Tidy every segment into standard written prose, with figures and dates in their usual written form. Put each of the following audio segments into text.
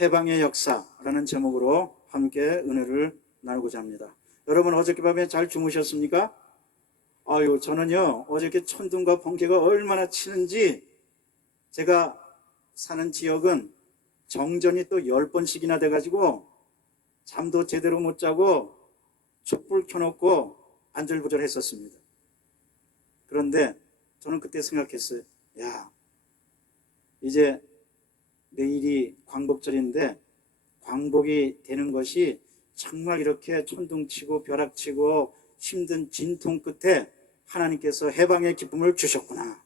해방의 역사라는 제목으로 함께 은혜를 나누고자 합니다. 여러분 어저께 밤에 잘 주무셨습니까? 저는요 어저께 천둥과 번개가 얼마나 치는지, 제가 사는 지역은 정전이 또 10번씩이나 돼가지고 잠도 제대로 못 자고 촛불 켜놓고 안절부절 했었습니다. 그런데 저는 그때 생각했어요. 이제 내일이 광복절인데 광복이 되는 것이 정말 이렇게 천둥치고 벼락치고 힘든 진통 끝에 하나님께서 해방의 기쁨을 주셨구나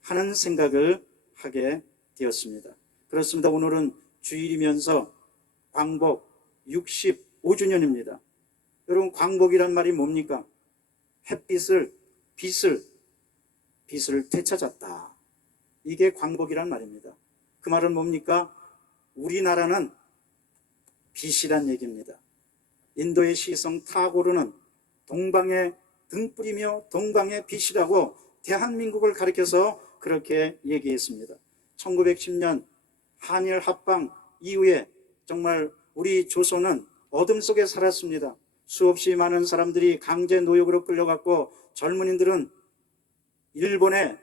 하는 생각을 하게 되었습니다. 그렇습니다. 오늘은 주일이면서 광복 65주년입니다. 여러분, 광복이란 말이 뭡니까? 빛을 되찾았다. 이게 광복이란 말입니다. 그 말은 뭡니까? 우리나라는 빛이란 얘기입니다. 인도의 시성 타고르는 동방의 등불이며 동방의 빛이라고 대한민국을 가리켜서 그렇게 얘기했습니다. 1910년 한일 합방 이후에 정말 우리 조선은 어둠 속에 살았습니다. 수없이 많은 사람들이 강제 노역으로 끌려갔고, 젊은이들은 일본의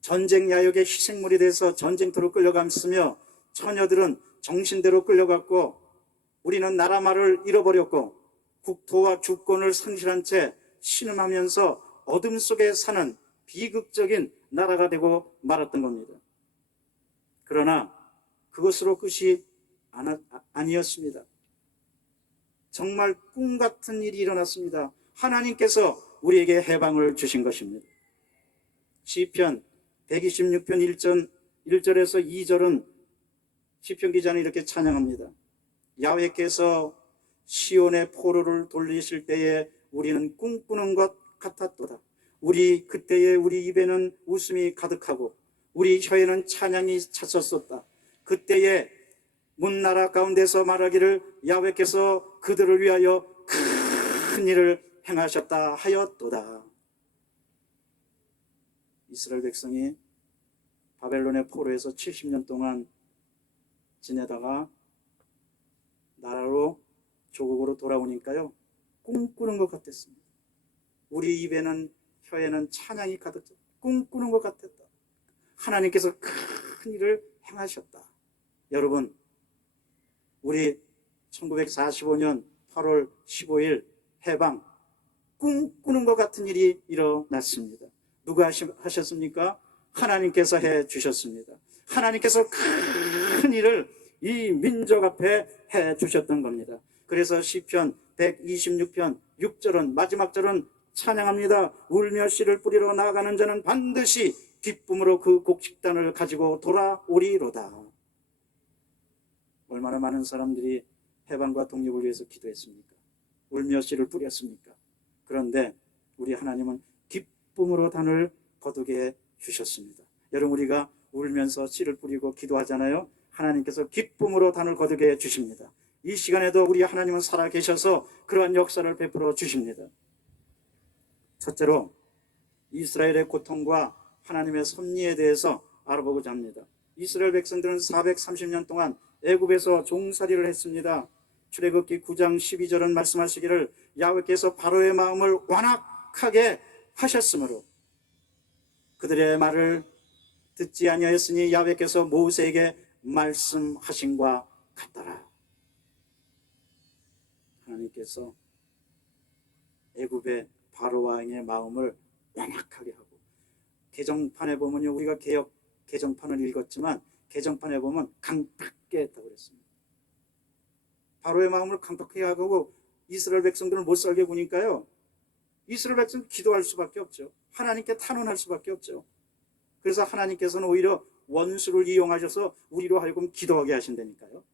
전쟁 야역의 희생물이 돼서 전쟁터로 끌려갔으며, 처녀들은 정신대로 끌려갔고, 우리는 나라 말을 잃어버렸고 국토와 주권을 상실한 채 신음하면서 어둠 속에 사는 비극적인 나라가 되고 말았던 겁니다. 그러나 그것으로 끝이 아니었습니다. 정말 꿈 같은 일이 일어났습니다. 하나님께서 우리에게 해방을 주신 것입니다. 시편 126편 1절에서 2절은 시편 기자는 이렇게 찬양합니다. 야훼께서 시온의 포로를 돌리실 때에 우리는 꿈꾸는 것 같았도다. 그때에 우리 입에는 웃음이 가득하고 우리 혀에는 찬양이 찼었다. 그때에 문나라 가운데서 말하기를 야훼께서 그들을 위하여 큰 일을 행하셨다 하였도다. 이스라엘 백성이 바벨론의 포로에서 70년 동안 지내다가 나라로 조국으로 돌아오니까요, 꿈꾸는 것 같았습니다. 우리 입에는 혀에는 찬양이 가득 찼다. 꿈꾸는 것 같았다. 하나님께서 큰 일을 행하셨다. 여러분, 우리 1945년 8월 15일 해방, 꿈꾸는 것 같은 일이 일어났습니다. 누가 하셨습니까? 하나님께서 해 주셨습니다. 하나님께서 큰 일을 이 민족 앞에 해 주셨던 겁니다. 그래서 시편 126편 6절은, 마지막 절은 찬양합니다. 울며 씨를 뿌리러 나아가는 자는 반드시 기쁨으로 그 곡식단을 가지고 돌아오리로다. 얼마나 많은 사람들이 해방과 독립을 위해서 기도했습니까? 울며 씨를 뿌렸습니까? 그런데 우리 하나님은 기쁨으로 단을 거두게 주셨습니다. 여러분, 우리가 울면서 씨를 뿌리고 기도하잖아요. 하나님께서 기쁨으로 단을 거두게 주십니다. 이 시간에도 우리 하나님은 살아계셔서 그러한 역사를 베풀어 주십니다. 첫째로 이스라엘의 고통과 하나님의 섭리에 대해서 알아보고자 합니다. 이스라엘 백성들은 430년 동안 애굽에서 종살이를 했습니다. 출애굽기 9장 12절은 말씀하시기를 야훼께서 바로의 마음을 완악하게 하셨으므로 그들의 말을 듣지 아니하였으니 야훼께서 모세에게 말씀하신과 같더라. 하나님께서 애굽의 바로 왕의 마음을 완악하게 하고, 개정판에 보면요, 우리가 개정판을 읽었지만 개정판에 보면 강팍게 했다고 그랬습니다. 바로의 마음을 강팍하게 하고 이스라엘 백성들을 못 살게 구니까요, 이스라엘 백성은 기도할 수밖에 없죠. 하나님께 탄원할 수밖에 없죠. 그래서 하나님께서는 오히려 원수를 이용하셔서 우리로 하여금 기도하게 하신다니까요.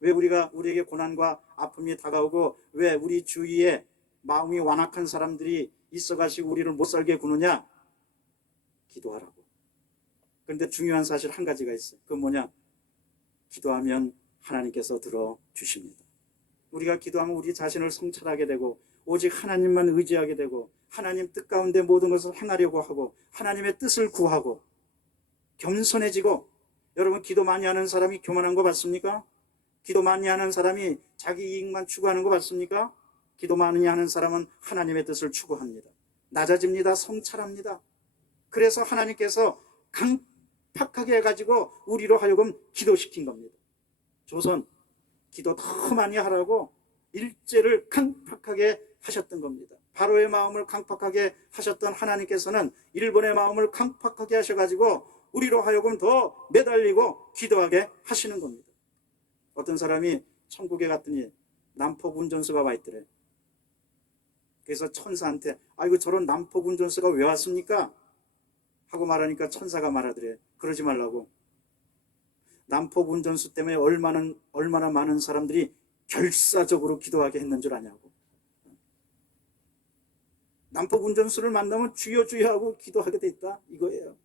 왜 우리에게 고난과 아픔이 다가오고 왜 우리 주위에 마음이 완악한 사람들이 있어가지고 우리를 못 살게 구느냐? 기도하라고. 그런데 중요한 사실 한 가지가 있어요. 그건 뭐냐? 기도하면 하나님께서 들어주십니다. 우리가 기도하면 우리 자신을 성찰하게 되고 오직 하나님만 의지하게 되고 하나님 뜻 가운데 모든 것을 행하려고 하고 하나님의 뜻을 구하고 겸손해지고 여러분, 기도 많이 하는 사람이 교만한 거 맞습니까? 기도 많이 하는 사람이 자기 이익만 추구하는 거 맞습니까? 기도 많이 하는 사람은 하나님의 뜻을 추구합니다. 낮아집니다. 성찰합니다. 그래서 하나님께서 강팍하게 해가지고 우리로 하여금 기도시킨 겁니다. 조선 기도 더 많이 하라고 일제를 강팍하게 하셨던 겁니다. 바로의 마음을 강팍하게 하셨던 하나님께서는 일본의 마음을 강팍하게 하셔가지고 우리로 하여금 더 매달리고 기도하게 하시는 겁니다. 어떤 사람이 천국에 갔더니 남포 운전수가 와 있더래. 그래서 천사한테 아이고 저런 남포 운전수가 왜 왔습니까? 하고 말하니까 천사가 말하더래. 그러지 말라고. 남포 운전수 때문에 얼마나 많은 사람들이 결사적으로 기도하게 했는 줄 아냐고. 남포 운전수를 만나면 주여 주여 하고 기도하게 돼 있다 이거예요.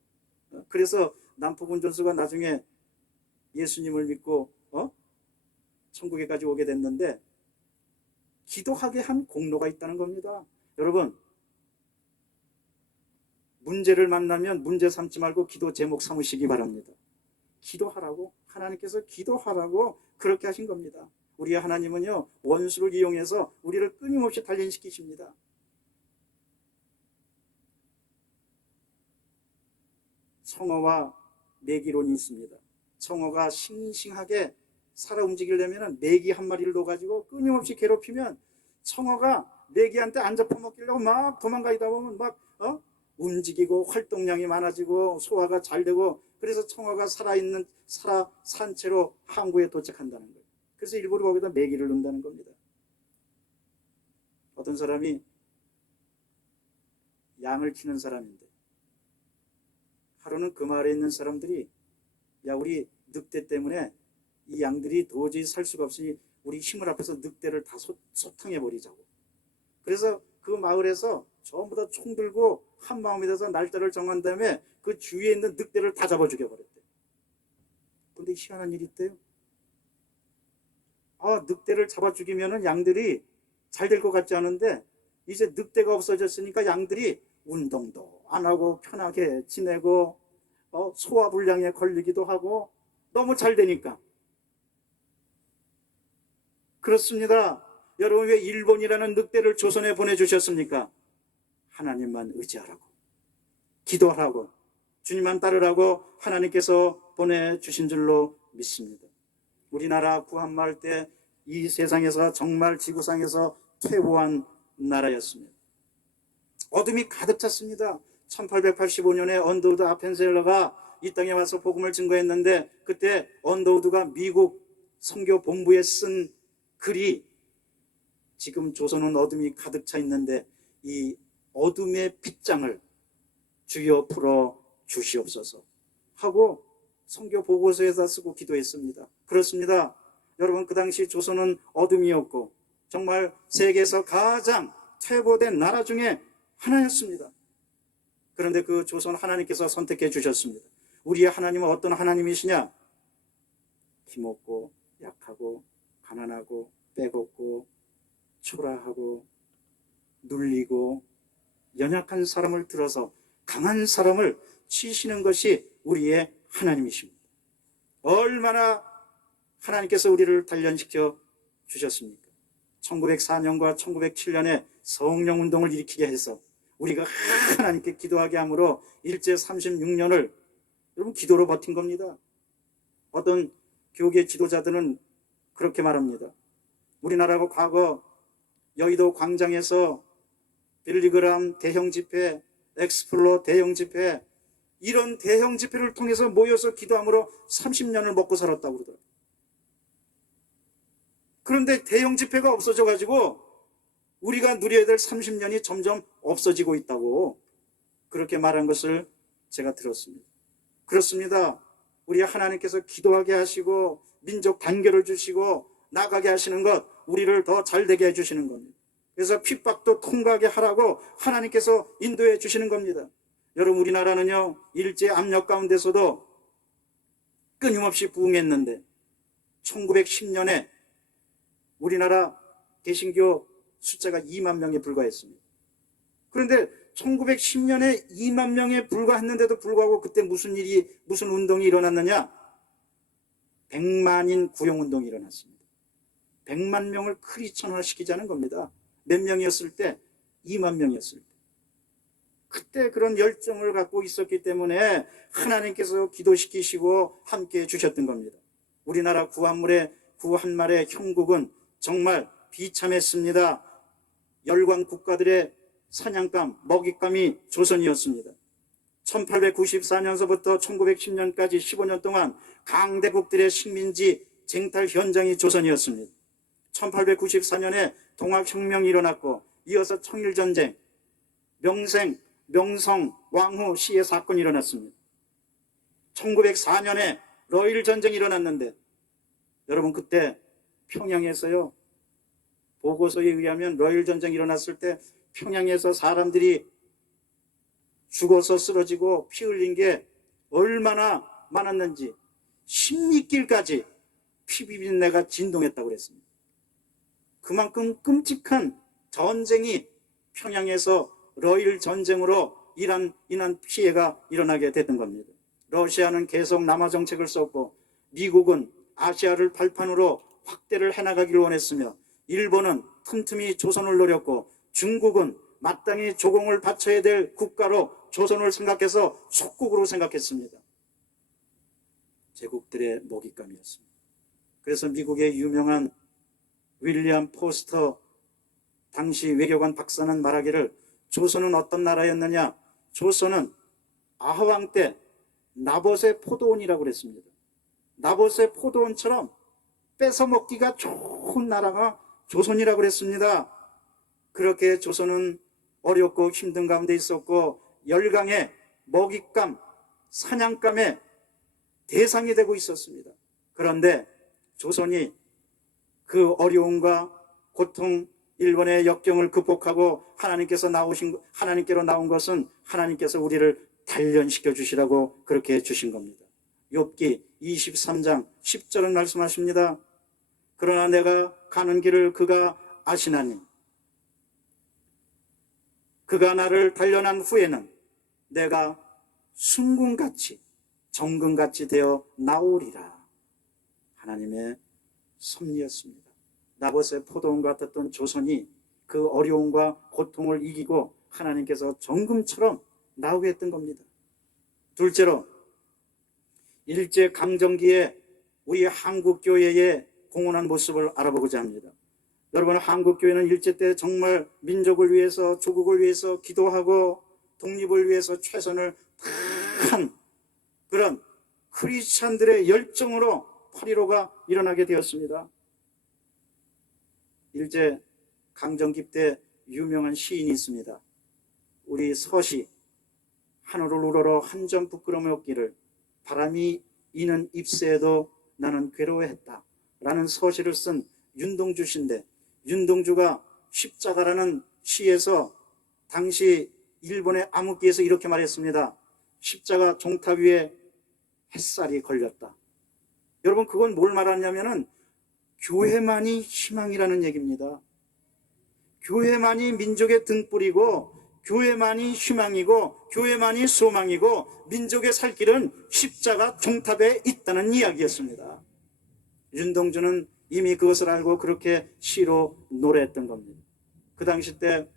그래서 남포 운전수가 나중에 예수님을 믿고 천국에까지 오게 됐는데 기도하게 한 공로가 있다는 겁니다. 여러분, 문제를 만나면 문제 삼지 말고 기도 제목 삼으시기 바랍니다. 기도하라고, 하나님께서 기도하라고 그렇게 하신 겁니다. 우리 하나님은요, 원수를 이용해서 우리를 끊임없이 단련시키십니다. 청어와 메기론이 있습니다. 청어가 싱싱하게 살아 움직이려면 메기 한 마리를 넣어가지고 끊임없이 괴롭히면 청어가 메기한테 안 잡아먹기려고 막 도망가다 보면 막 움직이고 활동량이 많아지고 소화가 잘 되고, 그래서 청어가 산 채로 항구에 도착한다는 거예요. 그래서 일부러 거기다 메기를 넣는다는 겁니다. 어떤 사람이 양을 키는 사람인데 하루는 그 마을에 있는 사람들이 야, 우리 늑대 때문에 이 양들이 도저히 살 수가 없으니 우리 힘을 합해서 늑대를 다 소탕해버리자고. 그래서 그 마을에서 전부 다 총 들고 한 마음이 돼서 날짜를 정한 다음에 그 주위에 있는 늑대를 다 잡아 죽여버렸대. 근데 희한한 일이 있대요. 늑대를 잡아 죽이면은 양들이 잘 될 것 같지 않은데 이제 늑대가 없어졌으니까 양들이 운동도 안 하고 편하게 지내고 소화불량에 걸리기도 하고 너무 잘 되니까. 그렇습니다. 여러분, 왜 일본이라는 늑대를 조선에 보내주셨습니까? 하나님만 의지하라고, 기도하라고, 주님만 따르라고 하나님께서 보내주신 줄로 믿습니다. 우리나라 구한말 때 이 세상에서 정말 지구상에서 최고한 나라였습니다. 어둠이 가득 찼습니다. 1885년에 언더우드 아펜셀러가 이 땅에 와서 복음을 증거했는데, 그때 언더우드가 미국 선교 본부에 쓴 글이 지금 조선은 어둠이 가득 차 있는데 이 어둠의 빗장을 주여 풀어 주시옵소서 하고 선교 보고서에다 쓰고 기도했습니다. 그렇습니다. 여러분, 그 당시 조선은 어둠이었고 정말 세계에서 가장 퇴보된 나라 중에 하나였습니다. 그런데 그 조선 하나님께서 선택해 주셨습니다. 우리의 하나님은 어떤 하나님이시냐? 힘없고 약하고 가난하고 빼곡고 초라하고 눌리고 연약한 사람을 들어서 강한 사람을 치시는 것이 우리의 하나님이십니다. 얼마나 하나님께서 우리를 단련시켜 주셨습니까? 1904년과 1907년에 성령운동을 일으키게 해서 우리가 하나님께 기도하게 함으로 일제 36년을 여러분 기도로 버틴 겁니다. 어떤 교계 지도자들은 그렇게 말합니다. 우리나라가 과거 여의도 광장에서 빌리그람 대형 집회, 엑스플로 대형 집회, 이런 대형 집회를 통해서 모여서 기도함으로 30년을 먹고 살았다고 그러더라고요. 그런데 대형 집회가 없어져가지고 우리가 누려야 될 30년이 점점 없어지고 있다고 그렇게 말한 것을 제가 들었습니다. 그렇습니다. 우리 하나님께서 기도하게 하시고 민족 단결을 주시고 나가게 하시는 것, 우리를 더 잘되게 해주시는 겁니다. 그래서 핍박도 통과하게 하라고 하나님께서 인도해 주시는 겁니다. 여러분, 우리나라는요 일제 압력 가운데서도 끊임없이 부흥했는데 1910년에 우리나라 개신교 숫자가 2만 명에 불과했습니다. 그런데 1910년에 2만 명에 불과했는데도 불구하고 그때 무슨 운동이 일어났느냐? 100만인 구용운동이 일어났습니다. 100만 명을 크리스천화시키자는 겁니다. 몇 명이었을 때? 2만 명이었을 때. 그때 그런 열정을 갖고 있었기 때문에 하나님께서 기도시키시고 함께해 주셨던 겁니다. 우리나라 구한말의 형국은 정말 비참했습니다. 열강 국가들의 사냥감, 먹잇감이 조선이었습니다. 1894년서부터 1910년까지 15년 동안 강대국들의 식민지 쟁탈 현장이 조선이었습니다. 1894년에 동학혁명이 일어났고 이어서 청일전쟁, 명성, 왕후 시해 사건이 일어났습니다. 1904년에 러일 전쟁이 일어났는데 여러분 그때 평양에서요, 보고서에 의하면 러일 전쟁이 일어났을 때 평양에서 사람들이 죽어서 쓰러지고 피 흘린 게 얼마나 많았는지 10리길까지 피비린내가 진동했다고 그랬습니다. 그만큼 끔찍한 전쟁이 평양에서 러일 전쟁으로 인한 피해가 일어나게 됐던 겁니다. 러시아는 계속 남하 정책을 썼고 미국은 아시아를 발판으로 확대를 해나가기를 원했으며 일본은 틈틈이 조선을 노렸고 중국은 마땅히 조공을 바쳐야 될 국가로 조선을 생각해서 속국으로 생각했습니다. 제국들의 먹잇감이었습니다. 그래서 미국의 유명한 윌리엄 포스터 당시 외교관 박사는 말하기를 조선은 어떤 나라였느냐? 조선은 아하왕 때 나봇의 포도원이라고 그랬습니다. 나봇의 포도원처럼 뺏어먹기가 좋은 나라가 조선이라고 그랬습니다. 그렇게 조선은 어렵고 힘든 가운데 있었고 열강의 먹잇감, 사냥감의 대상이 되고 있었습니다. 그런데 조선이 그 어려움과 고통, 일본의 역경을 극복하고 하나님께로 나온 것은 하나님께서 우리를 단련시켜 주시라고 그렇게 해 주신 겁니다. 욥기 23장 10절은 말씀하십니다. 그러나 내가 가는 길을 그가 아시나니 그가 나를 단련한 후에는 내가 순금같이 정금같이 되어 나오리라. 하나님의 섭리였습니다. 나봇의 포도원 같았던 조선이 그 어려움과 고통을 이기고 하나님께서 정금처럼 나오게 했던 겁니다. 둘째로 일제강점기에 우리 한국교회의 공헌한 모습을 알아보고자 합니다. 여러분, 한국교회는 일제 때 정말 민족을 위해서, 조국을 위해서 기도하고 독립을 위해서 최선을 다한 그런 크리스찬들의 열정으로 8.15가 일어나게 되었습니다. 일제 강점기 때 유명한 시인이 있습니다. 우리 서시, 하늘을 우러러 한 점 부끄러움이 없기를 바람이 이는 잎새에도 나는 괴로워했다 라는 서시를 쓴 윤동주 씨인데, 윤동주가 십자가라는 시에서 당시 일본의 암흑기에서 이렇게 말했습니다. 십자가 종탑 위에 햇살이 걸렸다. 여러분, 그건 뭘 말하냐면은 교회만이 희망이라는 얘기입니다. 교회만이 민족의 등불이고 교회만이 희망이고 교회만이 소망이고 민족의 살 길은 십자가 종탑에 있다는 이야기였습니다. 윤동주는 이미 그것을 알고 그렇게 시로 노래했던 겁니다. 그 당시 때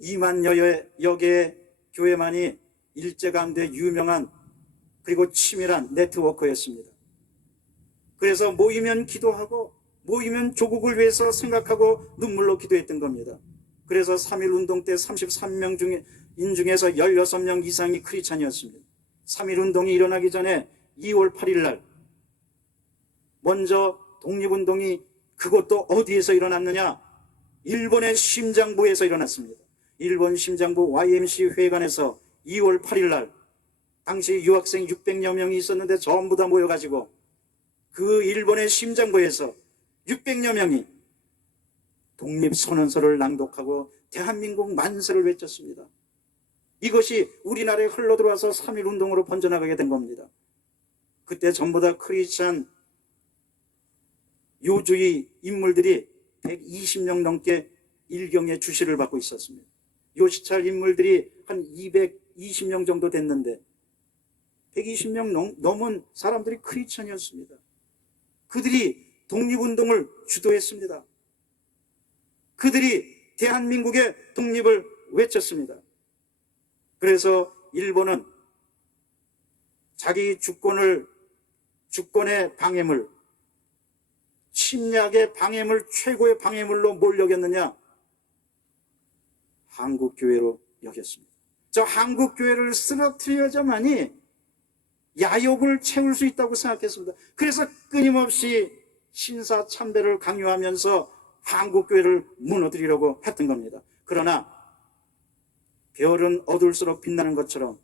2만여 개의 교회만이 일제강대 유명한 그리고 치밀한 네트워크였습니다. 그래서 모이면 기도하고 모이면 조국을 위해서 생각하고 눈물로 기도했던 겁니다. 그래서 3.1운동 때 33명 중에서 16명 이상이 크리스찬이었습니다. 3.1운동이 일어나기 전에 2월 8일 날 먼저 독립운동이 그것도 어디에서 일어났느냐? 일본의 심장부에서 일어났습니다. 일본 심장부 YMC 회관에서 2월 8일 날 당시 유학생 600여 명이 있었는데 전부 다 모여가지고 그 일본의 심장부에서 600여 명이 독립선언서를 낭독하고 대한민국 만세를 외쳤습니다. 이것이 우리나라에 흘러들어와서 3.1운동으로 번져나가게 된 겁니다. 그때 전부 다 크리스찬 요주의 인물들이 120명 넘게 일경의 주시를 받고 있었습니다. 요시찰 인물들이 한 220명 정도 됐는데 120명 넘은 사람들이 크리스천이었습니다. 그들이 독립운동을 주도했습니다. 그들이 대한민국의 독립을 외쳤습니다. 그래서 일본은 자기 주권의 방해물, 침략의 방해물, 최고의 방해물로 뭘 여겼느냐? 한국교회로 여겼습니다. 저 한국교회를 쓰러뜨려야만이 야욕을 채울 수 있다고 생각했습니다. 그래서 끊임없이 신사참배를 강요하면서 한국교회를 무너뜨리려고 했던 겁니다. 그러나 별은 어두울수록 빛나는 것처럼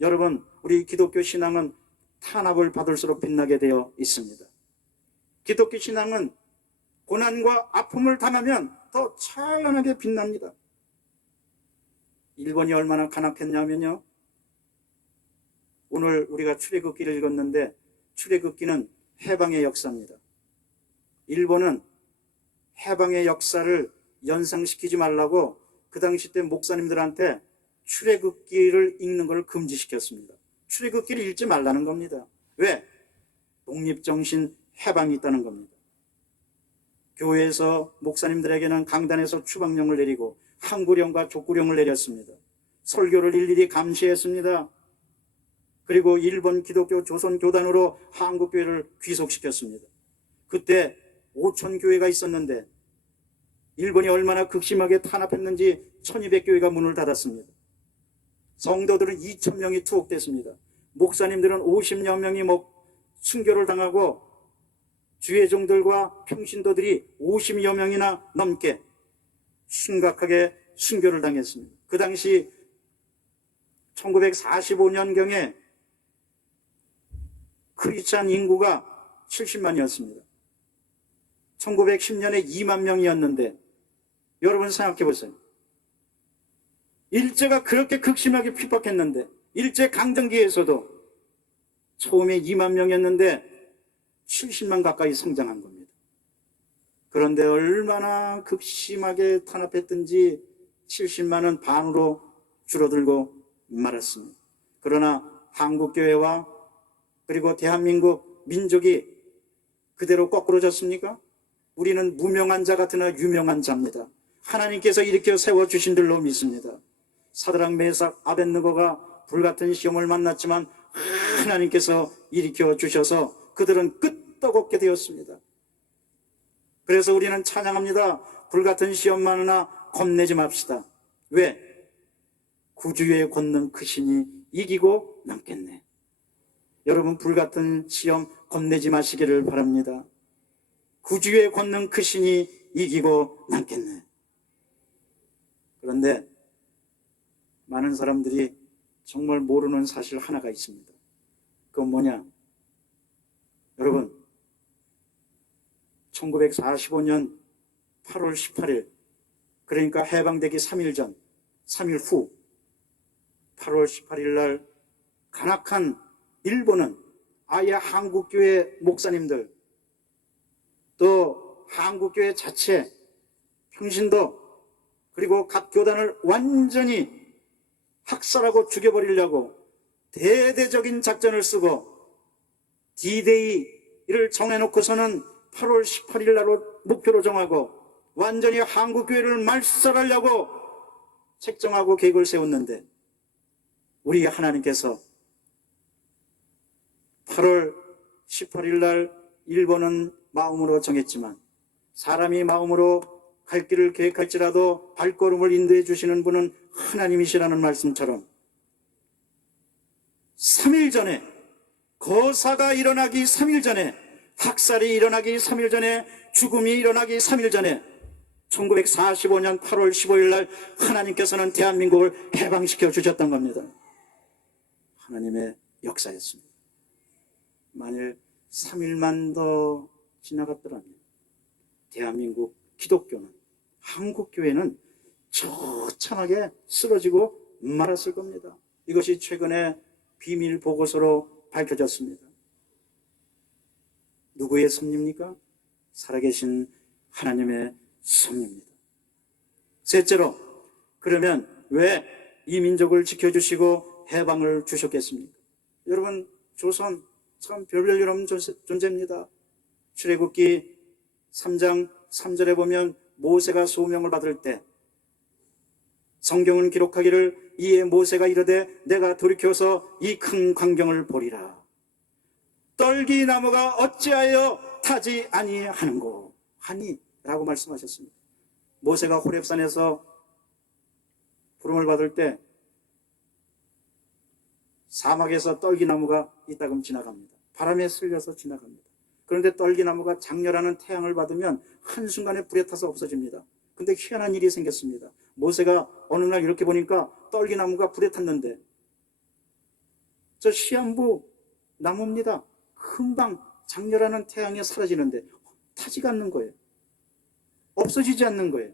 여러분, 우리 기독교 신앙은 탄압을 받을수록 빛나게 되어 있습니다. 기독교 신앙은 고난과 아픔을 당하면 더 찬란하게 빛납니다. 일본이 얼마나 간악했냐면요, 오늘 우리가 출애굽기를 읽었는데 출애굽기는 해방의 역사입니다. 일본은 해방의 역사를 연상시키지 말라고 그 당시 때 목사님들한테 출애굽기를 읽는 걸 금지시켰습니다. 출애굽기를 읽지 말라는 겁니다. 왜? 독립정신 해방이 있다는 겁니다. 교회에서 목사님들에게는 강단에서 추방령을 내리고 항구령과 족구령을 내렸습니다. 설교를 일일이 감시했습니다. 그리고 일본 기독교 조선교단으로 한국교회를 귀속시켰습니다. 그때 5천 교회가 있었는데 일본이 얼마나 극심하게 탄압했는지 1200교회가 문을 닫았습니다. 성도들은 2000명이 투옥됐습니다. 목사님들은 50여 명이 순교를 당하고 주회종들과 평신도들이 50여 명이나 넘게 심각하게 순교를 당했습니다. 그 당시 1945년경에 크리스찬 인구가 70만이었습니다. 1910년에 2만 명이었는데 여러분 생각해 보세요. 일제가 그렇게 극심하게 핍박했는데 일제강점기에서도 처음에 2만 명이었는데 70만 가까이 성장한 겁니다. 그런데 얼마나 극심하게 탄압했든지 70만은 반으로 줄어들고 말았습니다. 그러나 한국교회와 그리고 대한민국 민족이 그대로 거꾸로졌습니까? 우리는 무명한 자 같으나 유명한 자입니다. 하나님께서 일으켜 세워주신 줄로 믿습니다. 사드락 메삭 아벳느고가 불같은 시험을 만났지만 하나님께서 일으켜 주셔서 그들은 끄떡없게 되었습니다. 그래서 우리는 찬양합니다. 불같은 시험 많으나 겁내지 맙시다. 왜? 구주의 권능 크시니 이기고 남겠네. 여러분, 불같은 시험 겁내지 마시기를 바랍니다. 구주의 권능 크시니 이기고 남겠네. 그런데 많은 사람들이 정말 모르는 사실 하나가 있습니다. 그건 뭐냐? 여러분, 1945년 8월 18일, 그러니까 해방되기 3일 전, 3일 후 8월 18일 날 간악한 일본은 아예 한국교회 목사님들, 또 한국교회 자체, 평신도, 그리고 각 교단을 완전히 학살하고 죽여버리려고 대대적인 작전을 쓰고 D-Day를 정해놓고서는 8월 18일 날로 목표로 정하고 완전히 한국교회를 말살하려고 책정하고 계획을 세웠는데 우리 하나님께서 8월 18일 날 일본은 마음으로 정했지만 사람이 마음으로 갈 길을 계획할지라도 발걸음을 인도해 주시는 분은 하나님이시라는 말씀처럼 3일 전에, 거사가 일어나기 3일 전에, 학살이 일어나기 3일 전에, 죽음이 일어나기 3일 전에 1945년 8월 15일 날 하나님께서는 대한민국을 해방시켜 주셨던 겁니다. 하나님의 역사였습니다. 만일 3일만 더 지나갔더라면 대한민국 기독교는, 한국교회는 처참하게 쓰러지고 말았을 겁니다. 이것이 최근에 비밀 보고서로 밝혀졌습니다. 누구의 섭리입니까? 살아계신 하나님의 섭리입니다. 셋째로, 그러면 왜 이 민족을 지켜주시고 해방을 주셨겠습니까? 여러분, 조선 참 별별 없는 존재입니다. 출애굽기 3장 3절에 보면 모세가 소명을 받을 때 성경은 기록하기를 이에 모세가 이르되 내가 돌이켜서 이 큰 광경을 보리라. 떨기나무가 어찌하여 타지 아니하는고 하니라고 말씀하셨습니다. 모세가 호렙산에서 부름을 받을 때 사막에서 떨기나무가 이따금 지나갑니다. 바람에 쓸려서 지나갑니다. 그런데 떨기나무가 장렬하는 태양을 받으면 한순간에 불에 타서 없어집니다. 근데 희한한 일이 생겼습니다. 모세가 어느 날 이렇게 보니까 떨기나무가 불에 탔는데, 저 시한부 나무입니다. 금방 장렬하는 태양에 사라지는데 타지가 않는 거예요. 없어지지 않는 거예요.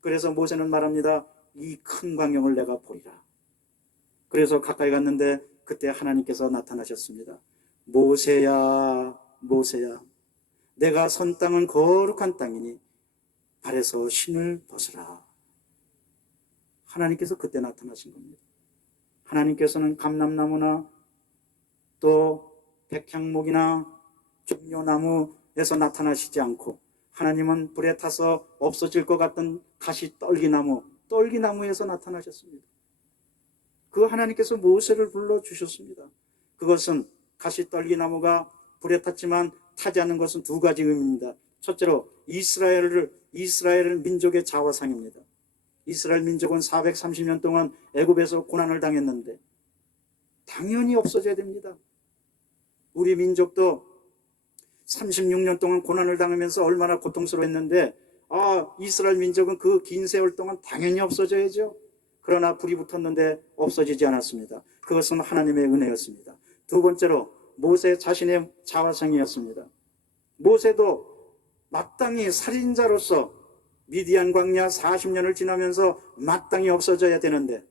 그래서 모세는 말합니다. 이 큰 광경을 내가 보리라. 그래서 가까이 갔는데 그때 하나님께서 나타나셨습니다. 모세야, 모세야, 내가 선 땅은 거룩한 땅이니 발에서 신을 벗으라. 하나님께서 그때 나타나신 겁니다. 하나님께서는 감람나무나 또 백향목이나 종려나무에서 나타나시지 않고, 하나님은 불에 타서 없어질 것 같던 가시 떨기나무에서 나타나셨습니다. 그 하나님께서 모세를 불러주셨습니다. 그것은 가시 떨기나무가 불에 탔지만 타지 않는 것은 두 가지 의미입니다. 첫째로 이스라엘 민족의 자화상입니다. 이스라엘 민족은 430년 동안 애굽에서 고난을 당했는데 당연히 없어져야 됩니다. 우리 민족도 36년 동안 고난을 당하면서 얼마나 고통스러웠는데 이스라엘 민족은 그 긴 세월 동안 당연히 없어져야죠. 그러나 불이 붙었는데 없어지지 않았습니다. 그것은 하나님의 은혜였습니다. 두 번째로 모세 자신의 자화상이었습니다. 모세도 마땅히 살인자로서 미디안 광야 40년을 지나면서 마땅히 없어져야 되는데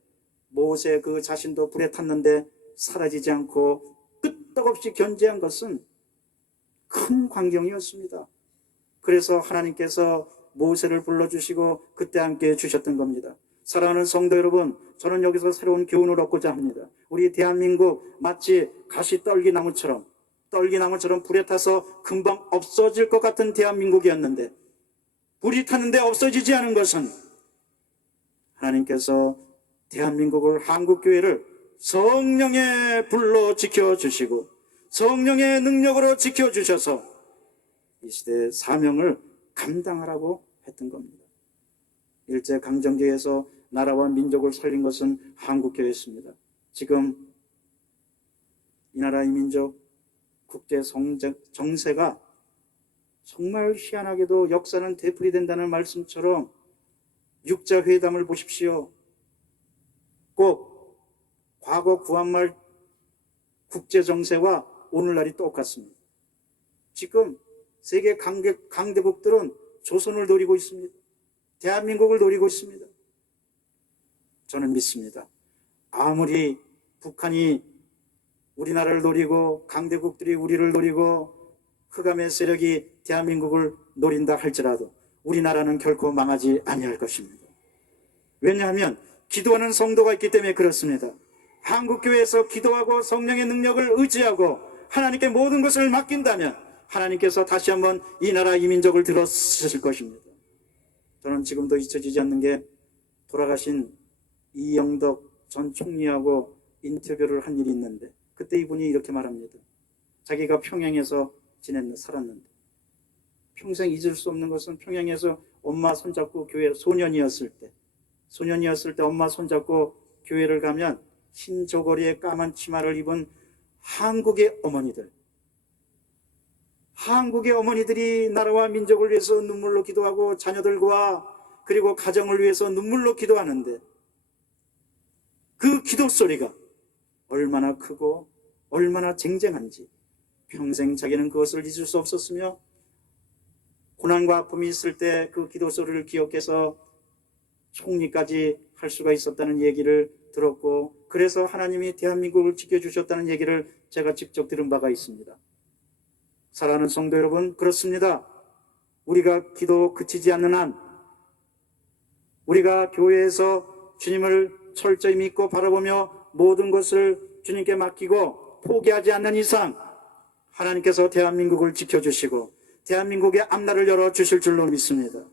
모세 그 자신도 불에 탔는데 사라지지 않고 끄떡없이 견제한 것은 큰 광경이었습니다. 그래서 하나님께서 모세를 불러주시고 그때 함께 주셨던 겁니다. 사랑하는 성도 여러분, 저는 여기서 새로운 교훈을 얻고자 합니다. 우리 대한민국 마치 가시 떨기나무처럼 불에 타서 금방 없어질 것 같은 대한민국이었는데 불이 탔는데 없어지지 않은 것은 하나님께서 대한민국을, 한국교회를 성령의 불로 지켜주시고 성령의 능력으로 지켜주셔서 이 시대의 사명을 감당하라고 했던 겁니다. 일제강점기에서 나라와 민족을 살린 것은 한국교회였습니다. 지금 이 나라 이 민족 국제 정세가 정말 희한하게도 역사는 되풀이된다는 말씀처럼 육자회담을 보십시오. 꼭 과거 구한말 국제 정세와 오늘날이 똑같습니다. 지금 세계 강대국들은 조선을 노리고 있습니다. 대한민국을 노리고 있습니다. 저는 믿습니다. 아무리 북한이 우리나라를 노리고 강대국들이 우리를 노리고 흑암의 세력이 대한민국을 노린다 할지라도 우리나라는 결코 망하지 아니할 것입니다. 왜냐하면 기도하는 성도가 있기 때문에 그렇습니다. 한국교회에서 기도하고 성령의 능력을 의지하고 하나님께 모든 것을 맡긴다면 하나님께서 다시 한번 이 나라 이 민족을 들어쓰실 것입니다. 저는 지금도 잊혀지지 않는 게 돌아가신 이영덕 전 총리하고 인터뷰를 한 일이 있는데 그때 이분이 이렇게 말합니다. 자기가 평양에서 살았는데 평생 잊을 수 없는 것은 평양에서 엄마 손잡고 교회 소년이었을 때 엄마 손잡고 교회를 가면 흰 저고리에 까만 치마를 입은 한국의 어머니들이 나라와 민족을 위해서 눈물로 기도하고 자녀들과 그리고 가정을 위해서 눈물로 기도하는데 그 기도 소리가 얼마나 크고 얼마나 쟁쟁한지 평생 자기는 그것을 잊을 수 없었으며 고난과 아픔이 있을 때 그 기도 소리를 기억해서 총리까지 할 수가 있었다는 얘기를 들었고 그래서 하나님이 대한민국을 지켜주셨다는 얘기를 제가 직접 들은 바가 있습니다. 사랑하는 성도 여러분, 그렇습니다. 우리가 기도 그치지 않는 한 우리가 교회에서 주님을 철저히 믿고 바라보며 모든 것을 주님께 맡기고 포기하지 않는 이상 하나님께서 대한민국을 지켜주시고 대한민국의 앞날을 열어주실 줄로 믿습니다.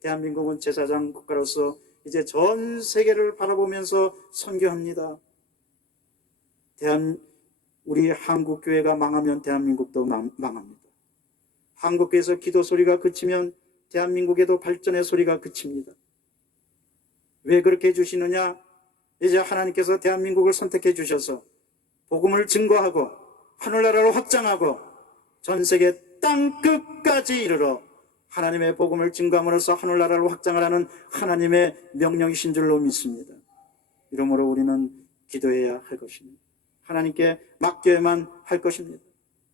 대한민국은 제사장 국가로서 이제 전 세계를 바라보면서 선교합니다. 우리 한국교회가 망하면 대한민국도 망합니다. 한국교회에서 기도 소리가 그치면 대한민국에도 발전의 소리가 그칩니다. 왜 그렇게 해주시느냐? 이제 하나님께서 대한민국을 선택해 주셔서 복음을 증거하고 하늘나라를 확장하고 전 세계 땅 끝까지 이르러 하나님의 복음을 증거함으로써 하늘나라를 확장하라는 하나님의 명령이신 줄로 믿습니다. 이러므로 우리는 기도해야 할 것입니다. 하나님께 맡겨야만 할 것입니다.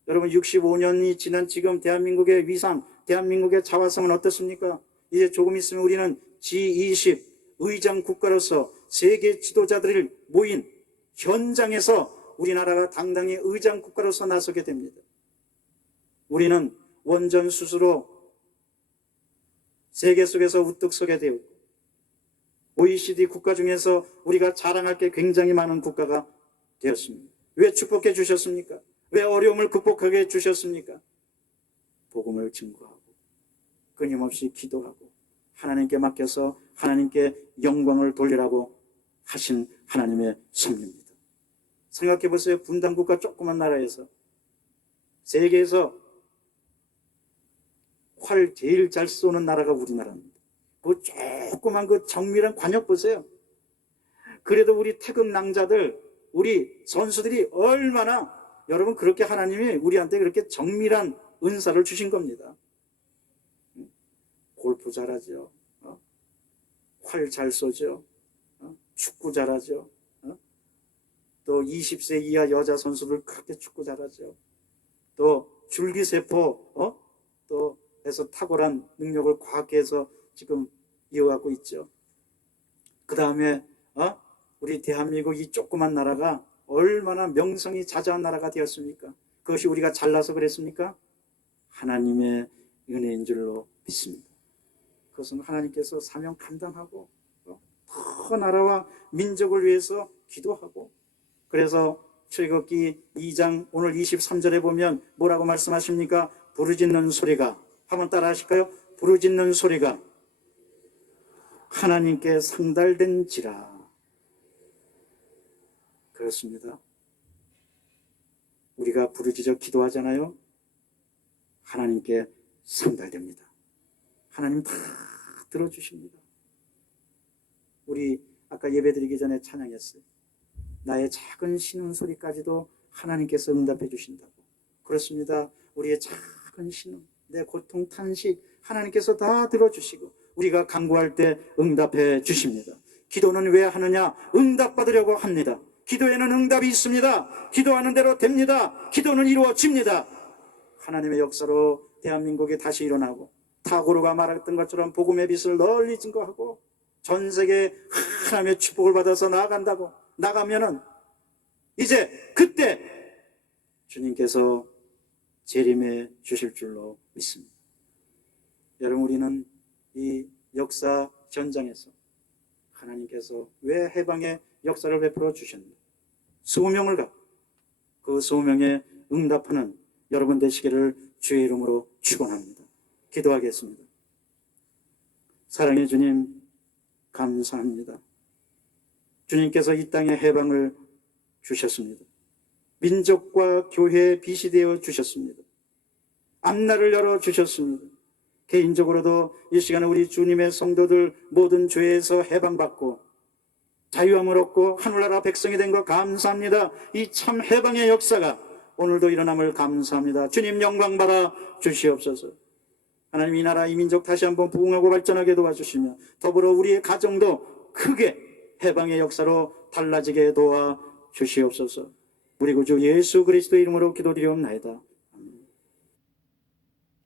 여러분 65년이 지난 지금 대한민국의 위상, 대한민국의 자화성은 어떻습니까? 이제 조금 있으면 우리는 G20 의장 국가로서 세계 지도자들이 모인 현장에서 우리나라가 당당히 의장 국가로서 나서게 됩니다. 우리는 원전 수수로 세계 속에서 우뚝 서게 되었고 OECD 국가 중에서 우리가 자랑할 게 굉장히 많은 국가가 되었습니다. 왜 축복해 주셨습니까? 왜 어려움을 극복하게 해 주셨습니까? 복음을 증거하고 끊임없이 기도하고 하나님께 맡겨서 하나님께 영광을 돌리라고 하신 하나님의 섭리입니다. 생각해 보세요. 분단국가 조그만 나라에서 세계에서 활 제일 잘 쏘는 나라가 우리나라입니다. 그 조그만 그 정밀한 관역 보세요. 그래도 우리 태극 낭자들, 우리 선수들이 얼마나, 여러분 그렇게 하나님이 우리한테 그렇게 정밀한 은사를 주신 겁니다. 골프 잘하죠. 활 잘 쏘죠. 축구 잘하죠. 또 20세 이하 여자 선수들 그렇게 축구 잘하죠. 또 줄기세포 또 해서 탁월한 능력을 과학계 해서 지금 이어가고 있죠. 그 다음에 우리 대한민국 이 조그만 나라가 얼마나 명성이 자자한 나라가 되었습니까? 그것이 우리가 잘나서 그랬습니까? 하나님의 은혜인 줄로 믿습니다. 그것은 하나님께서 사명 감당하고 더 나라와 민족을 위해서 기도하고, 그래서 출애굽기 2장 오늘 23절에 보면 뭐라고 말씀하십니까? 부르짖는 소리가, 한번 따라 하실까요? 부르짖는 소리가 하나님께 상달된지라. 그렇습니다. 우리가 부르짖어 기도하잖아요. 하나님께 상달됩니다. 하나님 다 들어주십니다. 우리 아까 예배드리기 전에 찬양했어요. 나의 작은 신음소리까지도 하나님께서 응답해 주신다고. 그렇습니다. 우리의 작은 신음, 내 고통 탄식 하나님께서 다 들어주시고 우리가 간구할 때 응답해 주십니다. 기도는 왜 하느냐? 응답받으려고 합니다. 기도에는 응답이 있습니다. 기도하는 대로 됩니다. 기도는 이루어집니다. 하나님의 역사로 대한민국이 다시 일어나고 타고르가 말했던 것처럼 복음의 빛을 널리 증거하고 전 세계에 하나님의 축복을 받아서 나아간다고. 나가면은 이제 그때 주님께서 재림해 주실 줄로 믿습니다. 여러분, 우리는 이 역사 전장에서 하나님께서 왜 해방의 역사를 베풀어 주셨는지 소명을 갖고 그 소명에 응답하는 여러분 되시기를 주의 이름으로 축원합니다. 기도하겠습니다. 사랑의 주님, 감사합니다. 주님께서 이 땅에 해방을 주셨습니다. 민족과 교회에 빛이 되어 주셨습니다. 앞날을 열어 주셨습니다. 개인적으로도 이 시간에 우리 주님의 성도들 모든 죄에서 해방받고 자유함을 얻고 하늘나라 백성이 된 것 감사합니다. 이 참 해방의 역사가 오늘도 일어남을 감사합니다. 주님 영광 받아 주시옵소서. 하나님, 이 나라 이 민족 다시 한번 부흥하고 발전하게 도와주시며 더불어 우리의 가정도 크게 해방의 역사로 달라지게 도와 주시옵소서. 우리 구주 예수 그리스도 이름으로 기도드리옵나이다.